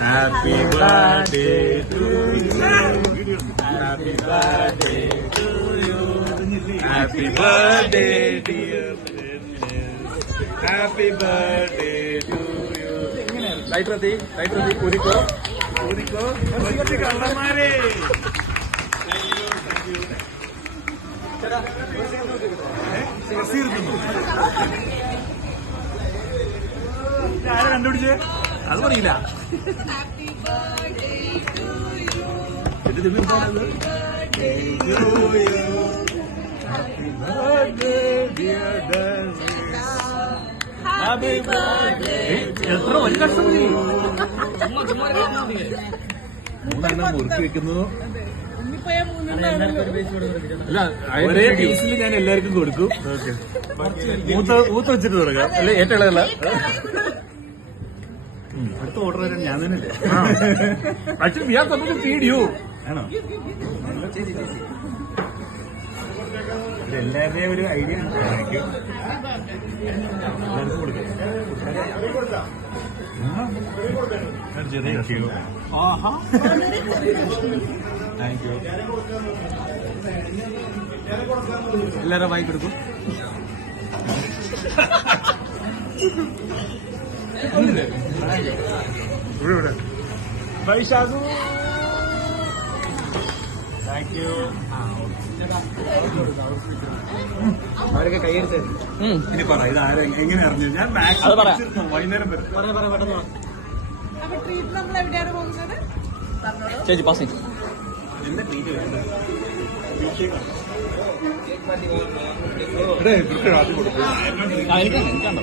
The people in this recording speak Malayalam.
Happy birthday to you. Happy birthday to you. Happy birthday dear friend. Happy birthday to you. Light rati, Uriko. Kallamare. ആരെ കണ്ടുപിടിച്ചേ അത് പറയില്ല. എത്ര ഒരു കഷ്ടം മൂന്നെണ്ണം മുറുക്കി വെക്കുന്നു. അല്ല ഒരേ പീസിൽ ഞാൻ എല്ലാവർക്കും കൊടുക്കും. മൂത്ത വെച്ചിട്ട് തുടങ്ങാം അല്ലെ? ഏറ്റവും ഇളയല്ല. അടുത്ത ഓർഡർ വരാൻ ഞാൻ തന്നെ ആക്ച്വലി ഞാൻ തമ്മിൽ ഫീഡ് യു ആണോ? എല്ലാവരുടെയും ഒരു ഐഡിയ എല്ലാവർക്കും കൊടുക്കാം. Thank you. എല്ലാവരും വാങ്ങി കൊടുക്കും. വൈശാഖു താങ്ക് യു. അവരൊക്കെ കൈയടിച്ചത് ഇനി പറ. ഇത് ആരെ എങ്ങനെ അറിഞ്ഞു? ഞാൻ മാക്സിമം വൈകുന്നേരം വരും. ചേച്ചി പാസിംഗ് എന്താ ട്രീറ്റ് വേണ്ടത്? എനിക്കാണോ?